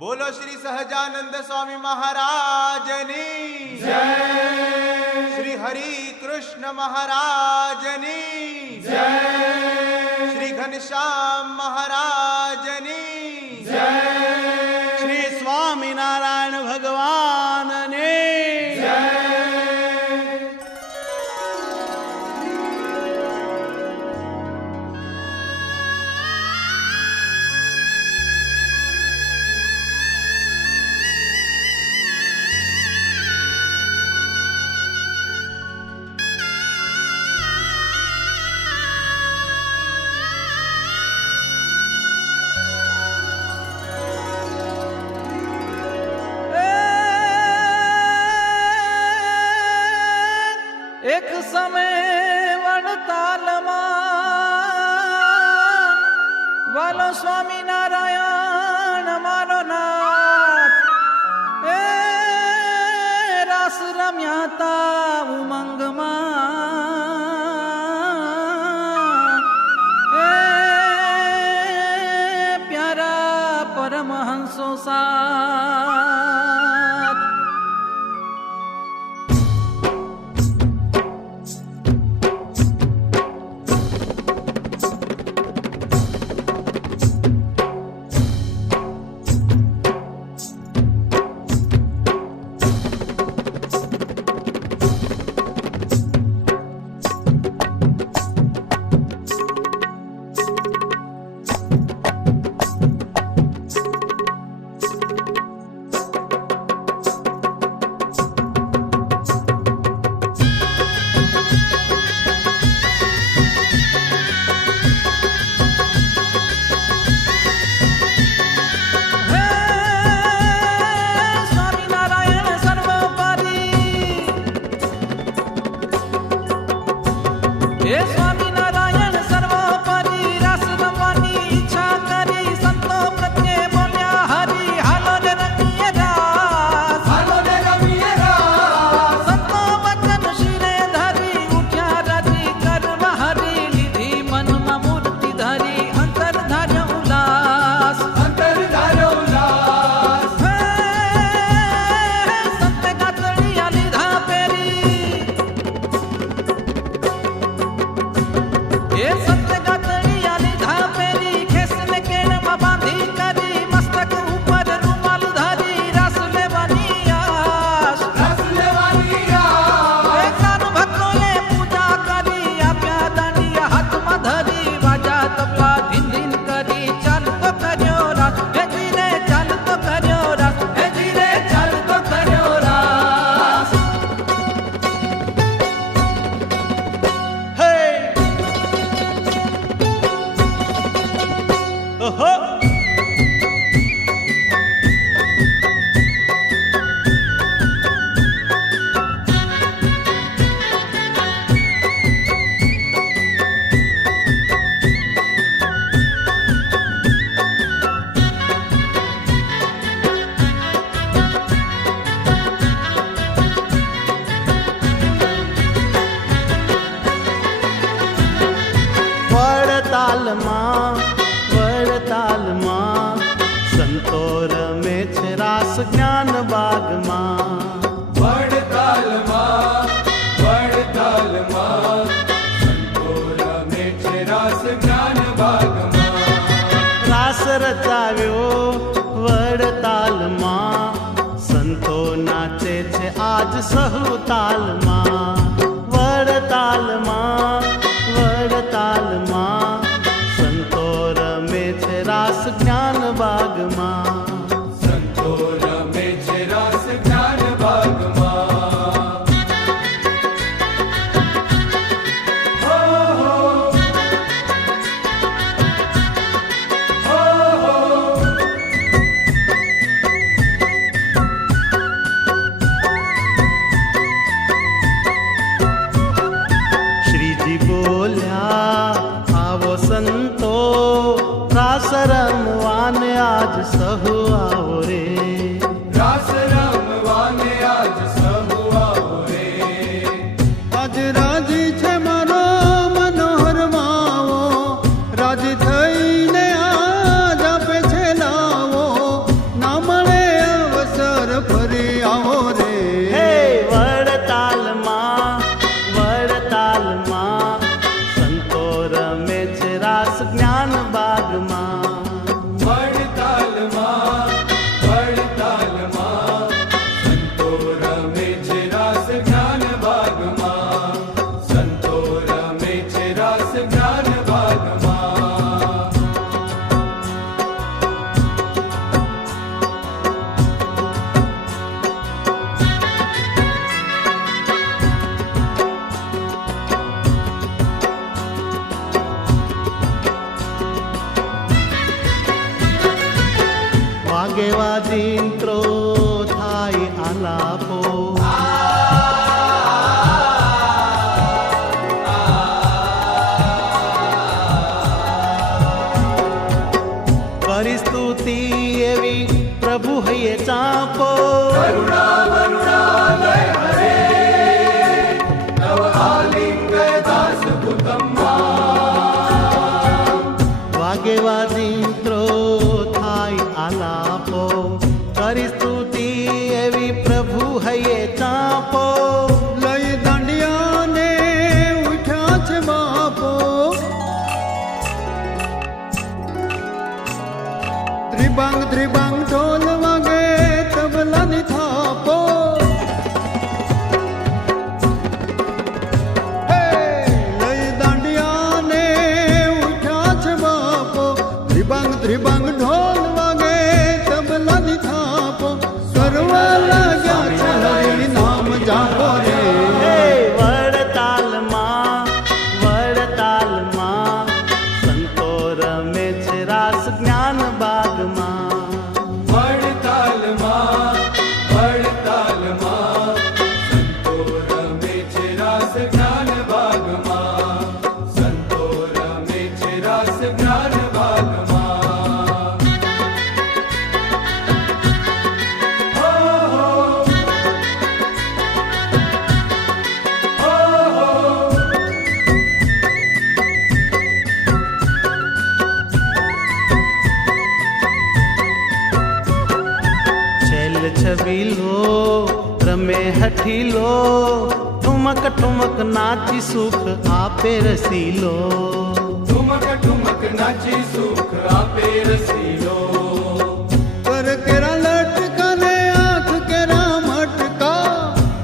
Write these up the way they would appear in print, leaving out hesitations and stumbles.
बोलो श्री सहजानंद स्वामी महाराजनी जय। श्री हरि कृष्ण महाराजनी जय। श्री घनश्याम महाराजनी जय। श्री स्वामी नारायण भगवान ने जय। एक समय वड़तालमा वालो स्वामी नारायण मारो नाथ ए रास रम्याता उमंग ए प्यारा परमहंसो साथ हे स्वामी नारायण सर्वोपरि रस रमવાની ઈચ્છા કરી સંતો પ્રત્યે બોલ્યા હરિ હાલો ને રમીએ રાસ સંતો વચન શિરે ધરી ઉઠ્યા રાજી કરવા હરી લીધી મનમાં મૂર્તિ ધરી અંતર ધાર્યો ઉલ્લાસ સંતે ગાતડિયા લીધા પેરી ये सत्य गातड़िया लीधा पेरी खेसने केड़मा बांधी करी मस्तक ऊपर रुमाल धारी रस लेवानी आस कानु भक्तों पूजा करी आप्या दांडिया हाथ में धरी बाजा तबला धिन धिन करी चाल तो कर्यो रास हे जीरे चाल तो कर्यो रास हे जीरे चाल तो कर्यो रास ओहो વડતાલમાં સંતો રમે છે રાસ જ્ઞાન બાગમાં वड़तालમાં સંતો રમે છે રાસ જ્ઞાન બાગમાં રાસ રચાવ્યો વડતાલમાં સંતો નાચે છે આજ સહુ તાલમાં વડતાલમાં સંતો રમે છે રાસ જ્ઞાન બાગમાં સંતો રમે છે રાસ જ્ઞાન બાગમાં શ્રીજી બોલ્યા આવો સંતો રાસ રમવાને આજ સહુ આવો રે રાસ રમવાને આજ સહુ આવો રે આજ રાજી છે મારો મનોહર માવો રાજી થઈને આજ આપે છે લાવો નામ વાગે વાજિંત્રો થાય આલાપો કરી સ્તુતિ એવી પ્રભુ હૈયે ચાપો વાગે વાજિંત્રો થાય આલાપો કરી સ્તુતિ એવી પ્રભુ હૈયે ચાપો લઈ દાંડિયાને ઉઠ્યા છે બાપો ત્રિબાંગ ત્રિબાંગ ઢોલ વાગે તબલાની થાપો હે લઈ દાંડિયાને ઉઠ્યા છે બાપો ત્રિબાંગ ત્રિબાંગ ઢોલ વાગે તબલાની થાપો કરવા લાગ્યા છે હરિ નામ જાપો રે વડતાલમાં સંતો રમે છે રાસ જ્ઞાન બાગમાં વડતાલમાં સંતો રમે છે રાસ જ્ઞાન બાગમાં સંતો રમે છે રાસ જ્ઞાન બાગમાં છેલ છબીલો રમે હઠીલો ઠુમક ઠુમક નાચી સુખ આપે રસીલો ઠુમક ઠુમક નાચી સુખ આપે રસીલો પર કેરા લટકા ને આંખ કેરા મટકા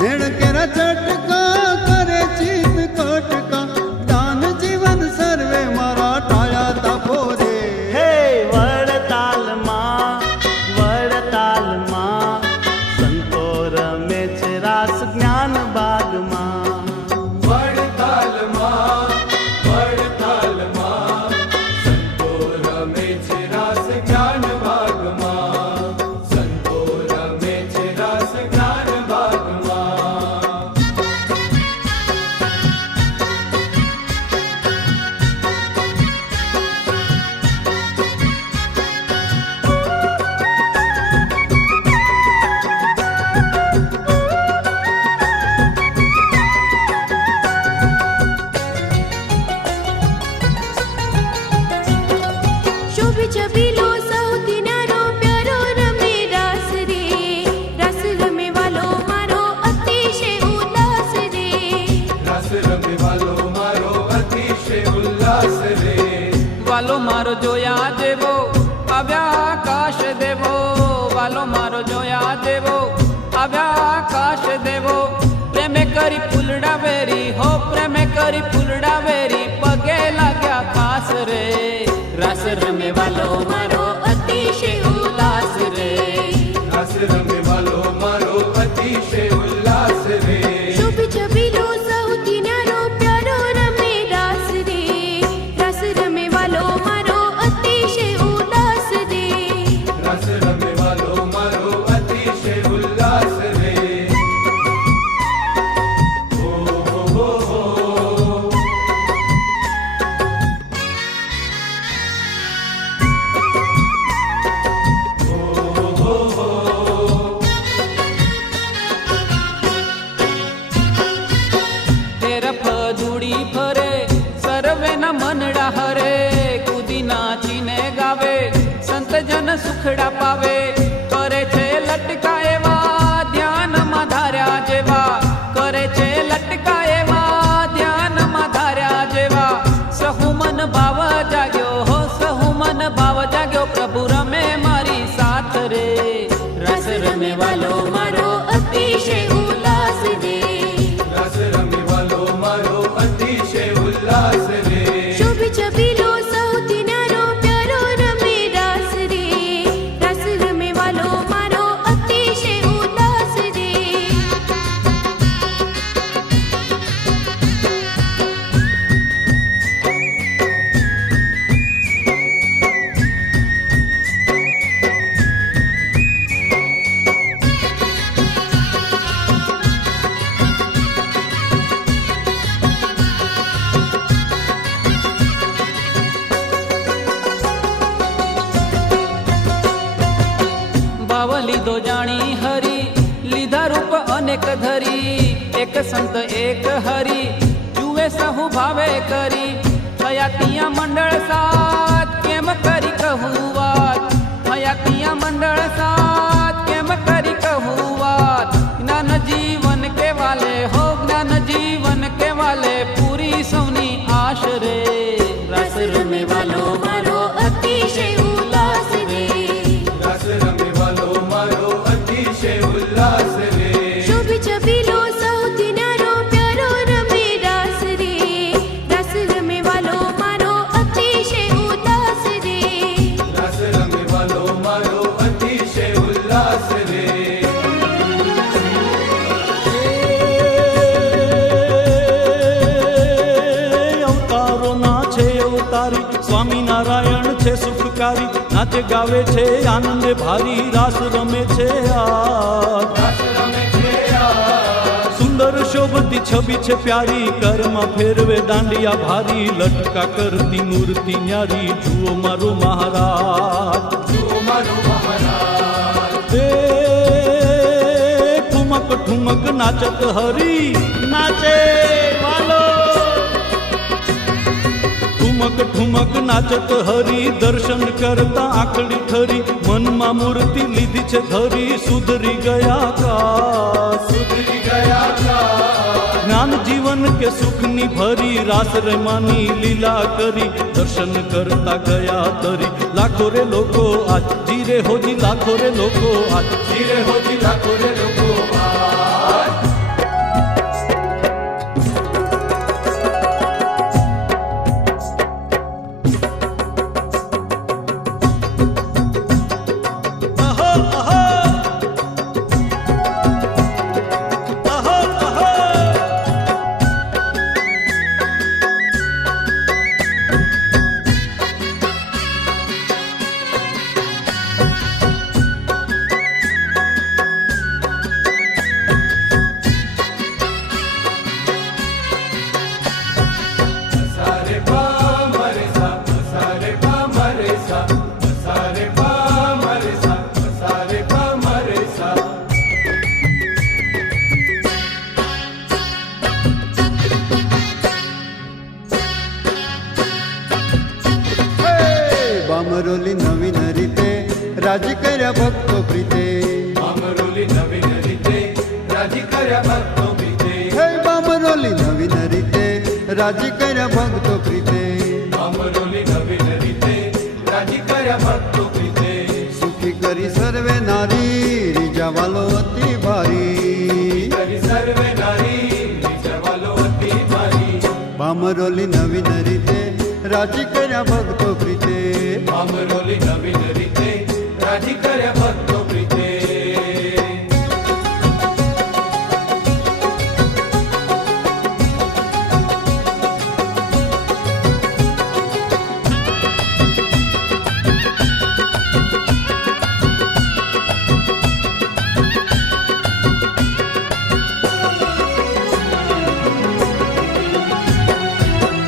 મેળ કેરા ચટકા કરે ચિત કટકા દાન જીવન સર્વે મારા ટાયા તાપો રે હે વડતાલમાં સંતો રમે છે રાસ જ્ઞાન બાગમાં વડતાલમાં સંતો રમે છે રાસ જ્ઞાન બાગમાં સંતો રમે છે રાસ જ્ઞાન બાગમાં શુભ છબીલો સૌથી નાનો પ્યારો રમે રાસ રે રસ રમે વાલો મારો અતિશય ઉલ્લાસ રે રસ રમે વાલો મારો અતિશય ઉલ્લાસ રે વાલો મારો જોયા દેવો આવ્યા આકાશ દેવો વાલો મારો જોયા દેવો આવ્યા આકાશ દેવો પ્રેમે કરી ફૂલડા વેરી હો પ્રેમે કરી ફૂલડા વેરી પગે લાગ્યા ખાસ રે રસ રમે વાલો મારો અતિશય ઉલ્લાસ રે રસ રમે વાલો મારો અતિશય ઉલ્લાસ રે શુભ છબીલો સૌથી નાનો પ્યારો રમે રાસ રે રસ રમે વાલો મારો અતિશય ઉલ્લાસ રે રસ રમે વાલો મારો અતિશય ઉલ્લાસ રે તેરફ ધૂળી ફરે સર્વેના મનડા હરે કૂદી નાચીને ગાવે સંત જન સુખડા પાવે કરે છે લટકા એવા ધ્યાનમાં ધાર્યા જેવા કરે છે લટકા એવા ધ્યાનમાં ધાર્યા જેવા સહુ મન ભાવ જાગ્યો હો સહુ મન ભાવ જાગ્યો પ્રભુ રમે મારી સાથ રે રસ રમે વાલો મારો અતિશય ઉલ્લાસ રે રસ રમે વાલો મારો અતિશય ઉલ્લાસ રે શુભ છબીલો સૌથી નાનો પ્યારો રમે રાસ રે રસ રમે ભાવ લીધો જાણી હરી, લીધા રૂપ અનેક ધરી, એક સંત એક હરી, જુએ સહુ ભાવે કરી, થયા તિયા મંડળ સાત, કેમ કરી કહું વાત, થયા તિયા મંડળ સાત, કેમ કરી કહું વાત, જ્ઞાન જીવન કેવાલે હો, જ્ઞાન જીવન કેવાલે, પૂરી સૌની આશ રે, રસ રમે વાલો મારો અતિશય ઉલ્લાસ રે, રસ રમે વાલો મારો અતિશય ઉલ્લાસ રે, શુભ છબીલો સૌથી ન્યારો પ્યારો રમે રાસ રે, રસ રમે વાલો મારો અતિશય ઉલ્લાસ રે, રસ રમે વાલો મારો અતિશય ઉલ્લાસ રે. અવતારો નાચે અવતારી, સ્વામિનારાયણ છે સુખકારી, નાચે ગાવે છે આનંદે ભારી, રાસ રમે છે આ રસ રમે છે આ, સુંદર શોભતી છબી છે પ્યારી, કરમાં ફેરવે દાંડિયા ભારી, લટકા કરતી મૂર્તિ ન્યારી, જુઓ મારો મહારાજ, જુઓ મારો મહારાજ, એ ઠુમક ઠુમક નાચત હરી, નાચે વાલો ઠુમક ઠુમક નાચત હરી, દર્શન કરતા આંખડી ઠરી, મનમાં મૂર્તિ લીધી છે ધરી, સુધરી ગયા કા, સુધરી ગયા કા, જ્ઞાન જીવન કે સુખની ભરી, રાસ રમાની લીલા કરી, દર્શન કરતા ગયા તરી, લાખો રે લોકો આજ જીરે હોજી, લાખો રે લોકો આજ જીરે હોજી લાખો રે લોકો આજ. અહો અહો અહો અહો સારે પા મરે સા, સારે પા મરે સા, સારે પા મરે સા, સારે પા મરે સા. બામરોલી નવીન રીતે રાજી કર્યા ભક્તો પ્રીતે, અમરોલી નવીન રીતે રાજી કર્યા ભક્તો પ્રીતે, હે બામરોલી નવીન રીતે રાજી કર્યા ભક્તો પ્રીતે, અમરોલી નવીન રીતે રાજી કર્યા ભક્તો પ્રીતે, સુખી કરી સર્વે નારી, રીજા વાલો અતિ ભારી, કરી સર્વે નારી, વિચારવાલો અતિ ભારી, બામરોલી નવીન રીતે રાજી કર્યા ભક્તો પ્રીતે, અમરોલી નવીન રીતે રાજી કર્યા ભક્તો પ્રીતે.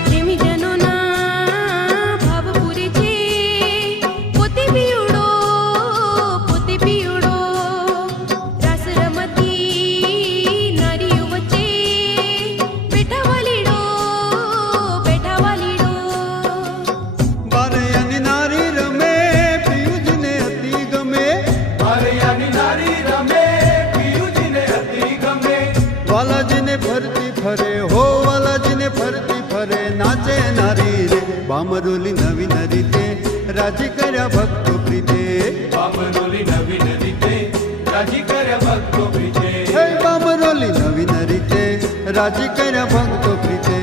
પ્રેમીજનોના ભાવ પૂરે છે, પોતે પીવડો રાસ રમતી નારીઓ વચ્ચે, બેઠા વાલીડો બારૈયાની નારી રમે પિયુજને અતિ ગમે, મારૈયાની નારી રમે પિયુજીને અતિ ગમે, વાલાજીને ફરતી ફરે હો, વાલાજીને ફરતી ફરે, નાચે નારી રે, બામરોલી નવીન રીતે રાજી કર્યા ભક્તો પ્રીતે, અમરોલી નવીન રીતે રાજી કર્યા ભક્તો પ્રીતે, હે બામરોલી નવીન રીતે રાજી કર્યા ભક્તો પ્રીતે.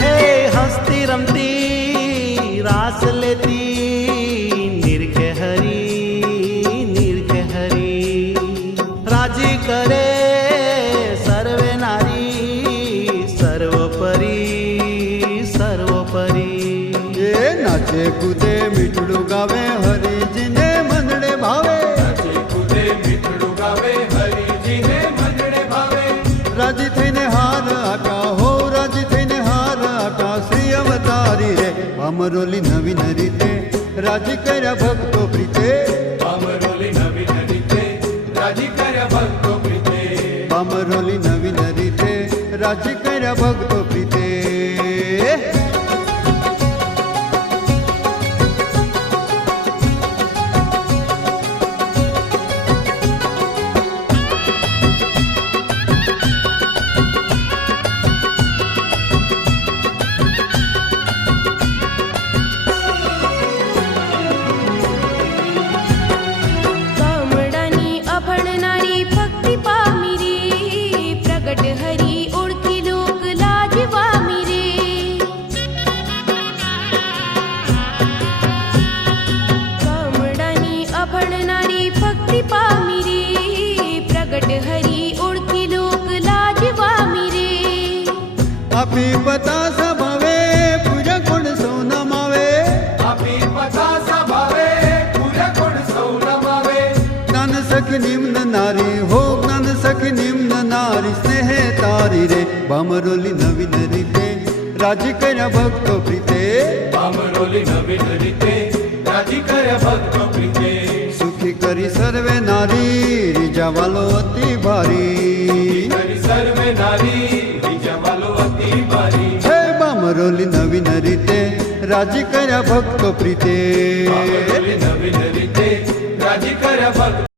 હે હસતી રમતી રાસ લેતી, નિરખે હરી, રાજી કરે સર્વે નારી, રાજી કર્યા ભક્તો પ્રીતે બામરોલી નવીન રીતે રાજી કર્યા ભક્તો પ્રીતે બામરોલી નવીન રીતે રાજી કર્યા ભક્તો પ્રીતે ગામડાની અભણનારી ભક્તિ પામી રે પ્રગટ હરી ઓળખી લોક લાજવામી રે ગામડાની અભણનારી ભક્તિ પામી રે પ્રગટ હરી ઓળખી લોક લાજવામી રે આપી પતા સભાવે પૂજા કોણ સૌ નમાવે આપી પથા સભાવે પૂજા કોણ સૌ નમાવે જ્ઞાન સખી નિમ્ન નારી હો જ્ઞાન સખી નિમ્ન નારી સ્નેહ તારી રે બામરોલી નવીન રીતે રાજી કર્યા ભક્તો પ્રીતે બામરોલી નવીન રીતે રાજી કર્યા ભક્તો પ્રીતે સુખી કરી સર્વે નારી રીજાવાલો અતિ ભારી કરી સર્વે નારી વિજયવાલો અતિ ભારી હે બામરોલી નવીન રીતે રાજી કર્યા ભક્તો પ્રીતે બામરોલી નવીન રીતે રાજી કર્યા ભક્તો